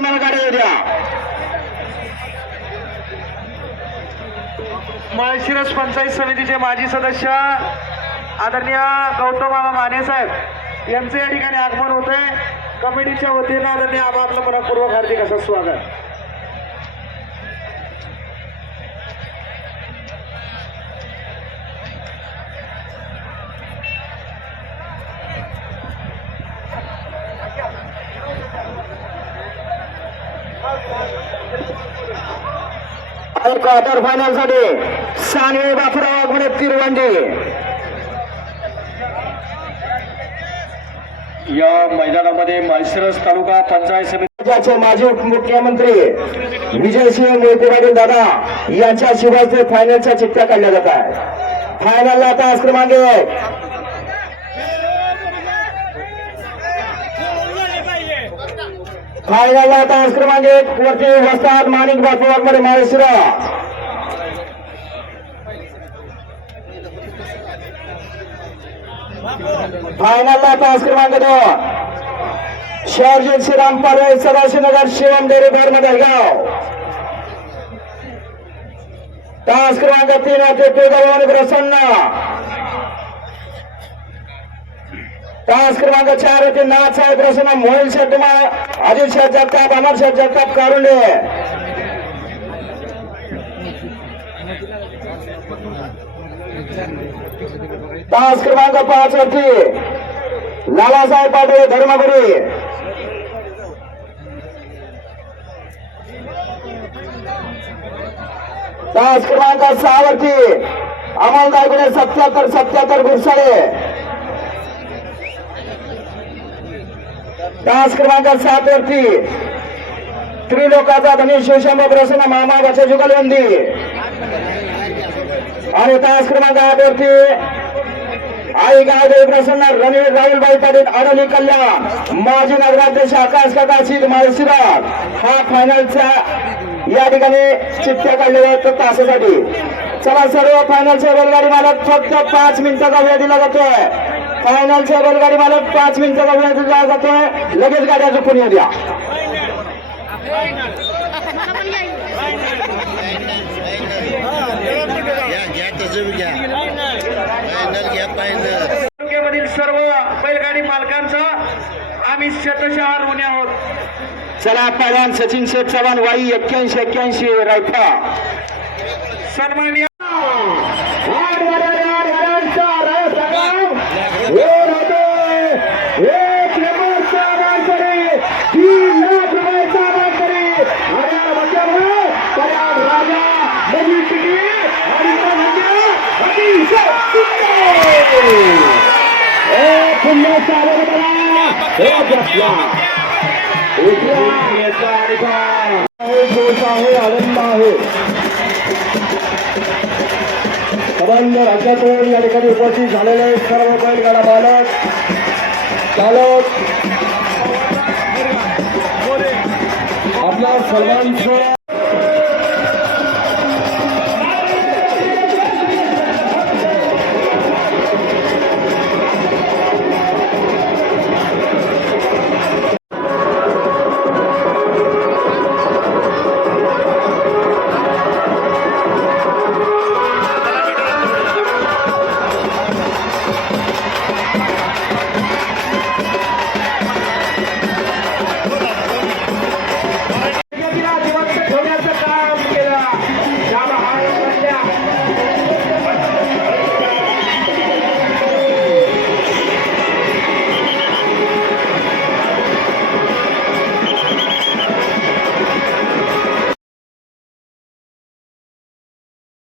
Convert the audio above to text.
मला गाडी द्या. माळशिरस पंचायत समितीचे माजी सदस्य आदरणीय गौतम मामा माने साहेब यांचे या ठिकाणी आगमन होते कमिटीच्या वतीनं आदरणीय आबा मनपूर्वक हार्दिक असं स्वागत. आणि क्वार्टर फायनलसाठी. सानवे बापराव आगमने तिरवंडी. या मैदानामध्ये माळशिरस तालुका पंचायत समिती राज्याचे माजी मुख्यमंत्री विजयसिंह मोहिते दादा यांच्या शिवाय फायनलच्या चिठ्ठ्या काढल्या जात आहे फायनलला आता क्रमांक रायगावला फायनलला आता आज क्रमांक एक वरती वस्ताद माणिक बापू वाघमारे महाराष्ट्र फायनलला आता आज क्रमांक दोन. शहरजी श्रीराम पाडवे सदाशिवनगर शिवम डेरे बोर मधलगाव तास क्रमांक तीन आहे आणि प्रसन्न. पाच क्रमांक चार आहे ते नाच आहे प्रसन्न मोहिल शर्मा अजित शेठ जगताप अमर शेठ जगताप कारुंडे. तास क्रमांक पाच वरती लालासाहेब पाटील धर्मगुरी तास क्रमांक सहा वरती अमोल गायकडे सत्याहत्तर सत्याहत्तर गुरसाळे. तास क्रमांक सात वरती त्रिलोकाचा धनी शिवशंभ प्रसन्न मामा बचे जुगलबंदी. आणि तास क्रमांक आठ वरती आई गायदेव प्रसन्न रणवीर राहुलबाई पाटील अडली कल्याण माजी नगराध्यक्ष आकाश काका शील हा फायनलचा या ठिकाणी चित्त्या काढलेल्या आहेत तासासाठी चला सर्व फायनलच्या बैलगाडी मालक फक्त पाच मिनिटाचा वेळ दिला जातोय? फायनलचे बैलगाडी मालक पाच मिनिटाचा वेळ दिला जातोय. लगेच गाड्या झुकून येऊ द्या. तालुक्यामधील सर्व बैलगाडी मालकांचा आम्ही शतशः ऋणी आहोत. चला पहिल्यान सचिन शेठ चव्हाण वाई एक्क्याऐंशी एक्क्याऐंशी रायफा सन्माननीय अतिशय चालू आहे आनंद आहे संबंध राज्यातून या ठिकाणी उपस्थित झालेले सर्व बैलगाडा मालक चालक आपला सर्वांचं